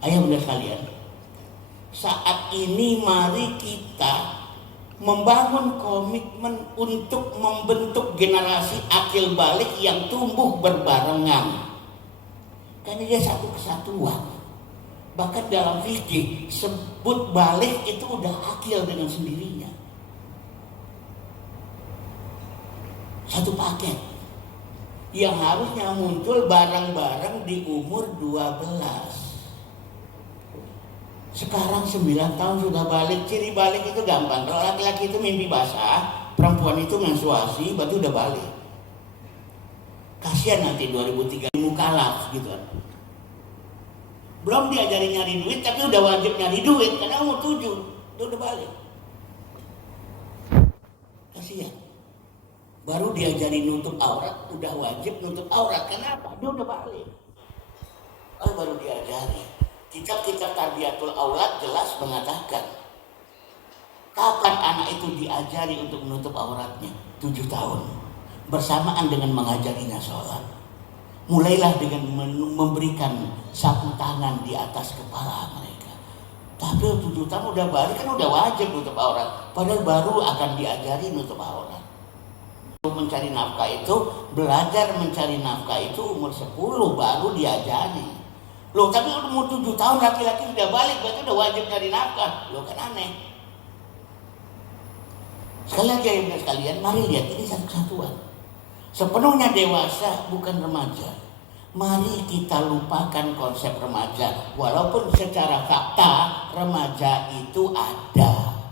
Ayah bunda sekalian, saat ini mari kita membangun komitmen untuk membentuk generasi akil balik yang tumbuh berbarengan. Karena dia satu kesatuan. Bahkan dalam fikih sebut balik itu udah akil dengan sendirinya. Satu paket yang harusnya muncul bareng-bareng di umur 12. Sekarang 9 tahun sudah balik. Ciri balik itu gampang. Kalau laki-laki itu mimpi basah, perempuan itu menstruasi, berarti udah balik. Kasihan nanti 2003 mukalaf gitu kan. Belum diajarin nyari duit, tapi udah wajib nyari duit karena umur 7, dia udah balik. Kasihan. Baru diajarin nutup aurat, udah wajib nutup aurat. Kenapa? Dia udah balik. Baru diajarin. Kitab-kitab Tarbiyatul Aulad jelas mengatakan kapan anak itu diajari untuk menutup auratnya? 7 tahun. Bersamaan dengan mengajarinya sholat. Mulailah dengan memberikan sapu tangan di atas kepala mereka. Tapi 7 tahun udah balik kan udah wajib nutup aurat. Padahal baru akan diajari nutup aurat. Mencari nafkah itu, belajar mencari nafkah itu umur 10 baru diajari. Loh, tapi umur 7 tahun laki-laki sudah balik, berarti udah wajib nyari nafkah. Loh, kan aneh. Sekali lagi ya sekalian, mari lihat ini satu kesatuan. Sepenuhnya dewasa, bukan remaja. Mari kita lupakan konsep remaja. Walaupun secara fakta remaja itu ada.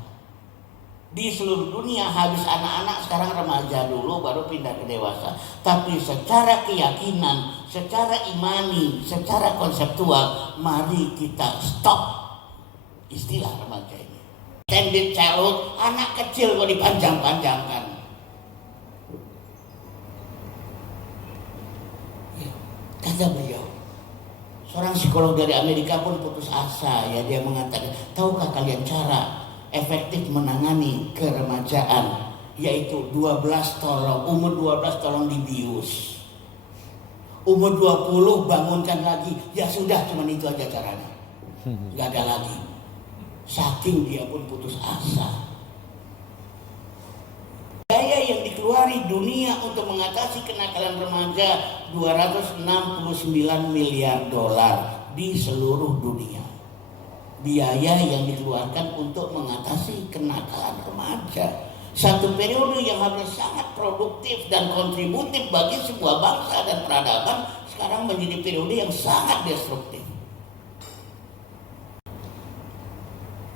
Di seluruh dunia habis anak-anak, sekarang remaja dulu baru pindah ke dewasa. Tapi secara keyakinan, secara imani, secara konseptual, mari kita stop istilah remaja ini. Extended childhood, anak kecil kok dipanjang-panjangkan. Kata beliau, seorang psikolog dari Amerika pun putus asa ya, dia mengatakan, tahukah kalian cara efektif menangani keremajaan, yaitu 12 tolong, umur 12 tolong dibius, umur 20 bangunkan lagi, ya sudah, cuma itu aja caranya, nggak ada lagi. Saking dia pun putus asa. Biaya yang dikeluari dunia untuk mengatasi kenakalan remaja 269 miliar dolar di seluruh dunia. Biaya yang dikeluarkan untuk mengatasi kenakalan remaja. Satu periode yang harus sangat produktif dan kontributif bagi sebuah bangsa dan peradaban, sekarang menjadi periode yang sangat destruktif.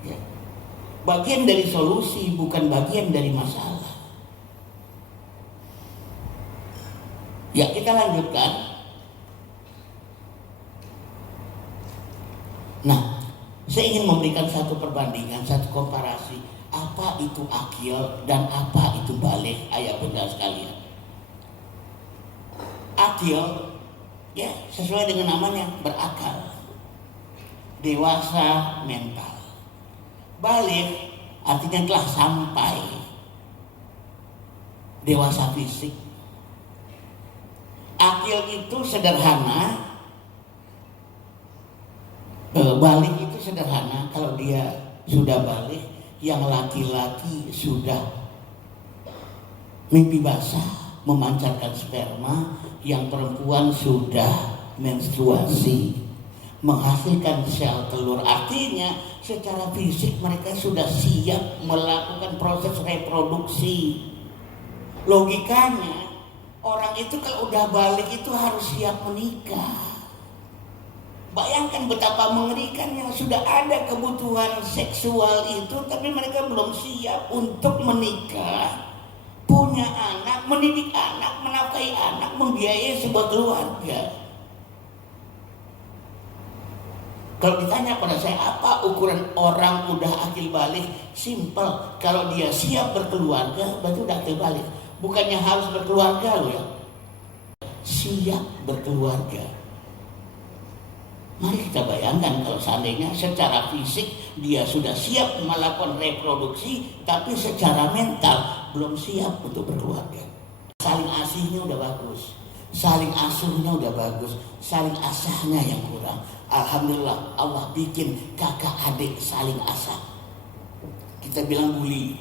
Ya. Bagian dari solusi, bukan bagian dari masalah. Ya, kita lanjutkan. Nah, saya ingin memberikan satu perbandingan, satu komparasi. Apa itu akil dan apa itu balik, ayah bunda sekalian. Akil, ya sesuai dengan namanya, berakal. Dewasa mental. Balik artinya telah sampai. Dewasa fisik. Akil itu sederhana. Balik itu sederhana, kalau dia sudah balik, yang laki-laki sudah mimpi basah, memancarkan sperma, yang perempuan sudah menstruasi, menghasilkan sel telur. Artinya secara fisik mereka sudah siap melakukan proses reproduksi. Logikanya orang itu kalau udah balik itu harus siap menikah. Bayangkan betapa mengerikannya, sudah ada kebutuhan seksual itu, tapi mereka belum siap untuk menikah, punya anak, mendidik anak, menafkahi anak, membiayai sebuah keluarga. Kalau ditanya pada saya apa ukuran orang udah akil balik, simple. Kalau dia siap berkeluarga, berarti udah akil balik. Bukannya harus berkeluarga loh ya, siap berkeluarga. Mari kita bayangkan kalau seandainya secara fisik dia sudah siap melakukan reproduksi, tapi secara mental belum siap untuk berkeluarga. Saling asihnya udah bagus, Saling asuhnya udah bagus, saling asahnya yang kurang. Alhamdulillah Allah bikin kakak adik saling asah. Kita bilang bully,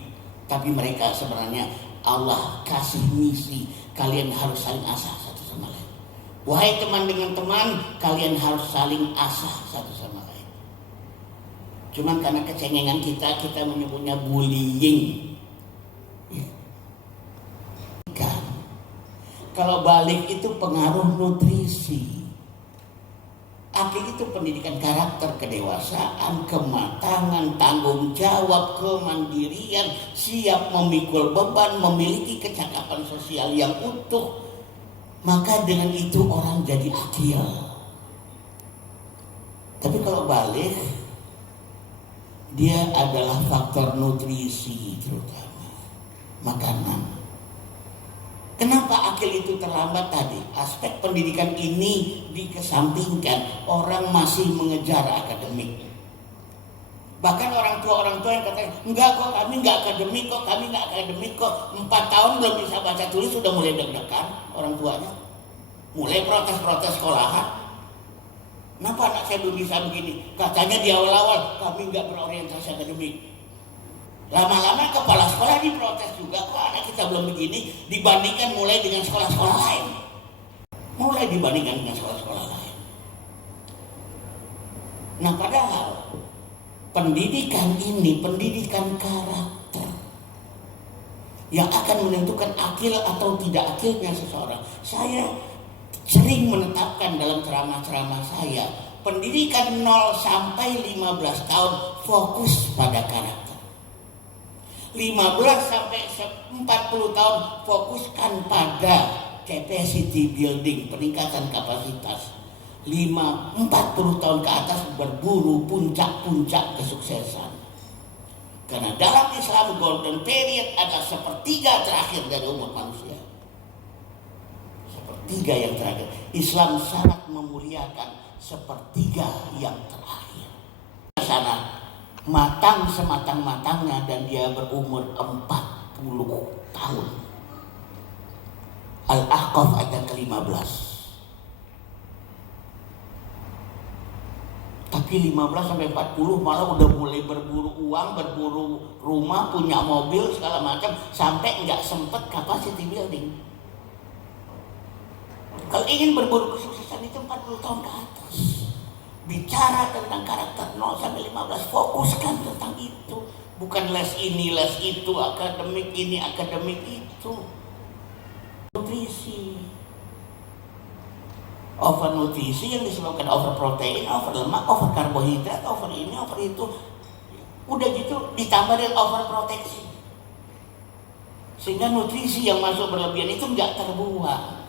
tapi mereka sebenarnya Allah kasih misi, kalian harus saling asah satu sama lain. Wahai teman dengan teman, kalian harus saling asah satu sama lain. Cuman karena kecengengan kita menyebutnya bullying. Kalau balik itu pengaruh nutrisi. Akil itu pendidikan karakter, kedewasaan, kematangan, tanggung jawab, kemandirian, siap memikul beban, memiliki kecakapan sosial yang utuh. Maka dengan itu orang jadi akil. Tapi kalau balik, dia adalah faktor nutrisi terutama makanan. Kenapa akil itu terlambat tadi? Aspek pendidikan ini dikesampingkan. Orang masih mengejar akademik. Bahkan orang tua yang katanya, enggak kok kami enggak akademik kok. 4 tahun belum bisa baca tulis sudah mulai deg-degan orang tuanya. Mulai protes-protes sekolahan. Kenapa anak saya belum bisa begini? Katanya di awal-awal kami enggak berorientasi akademik. Lama-lama kepala sekolah diprotes juga, kok anak kita belum begini, dibandingkan mulai dengan sekolah-sekolah lain. Nah padahal pendidikan ini, pendidikan karakter yang akan menentukan akil atau tidak akilnya seseorang. Saya sering menetapkan dalam ceramah-ceramah saya, pendidikan 0 sampai 15 tahun fokus pada karakter. 15 sampai 40 tahun fokuskan pada capacity building, peningkatan kapasitas. 40 tahun ke atas berburu puncak-puncak kesuksesan. Karena dalam Islam golden period ada sepertiga terakhir dari umur manusia. Sepertiga yang terakhir. Islam sangat memuliakan sepertiga yang terakhir. Sana matang sematang-matangnya dan dia berumur 40 tahun. Al-Ahqaf ayat ke-15. Tapi 15 sampai 40 malah udah mulai berburu uang, berburu rumah, punya mobil segala macam, sampai nggak sempet capacity building. Kalau ingin berburu kesuksesan itu 40 tahun ke atas. Bicara tentang karakter 0 sampai 15, fokuskan tentang itu. Bukan les ini, les itu, akademik ini, akademik itu. Nutrisi. Overnutrisi yang disebabkan over protein, over lemak, over karbohidrat, over ini, over itu. Udah gitu ditambah dengan overproteksi. Sehingga nutrisi yang masuk berlebihan itu nggak terbuang.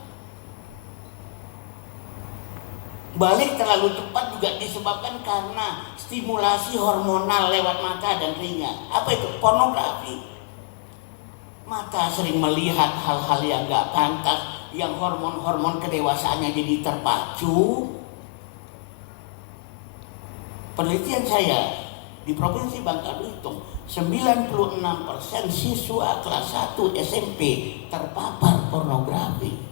Balik terlalu cepat juga disebabkan karena stimulasi hormonal lewat mata dan telinga. Apa itu? Pornografi. Mata sering melihat hal-hal yang gak pantas, yang hormon-hormon kedewasaannya jadi terpacu. Penelitian saya di Provinsi Bangka Belitung, 96% siswa kelas 1 SMP terpapar pornografi.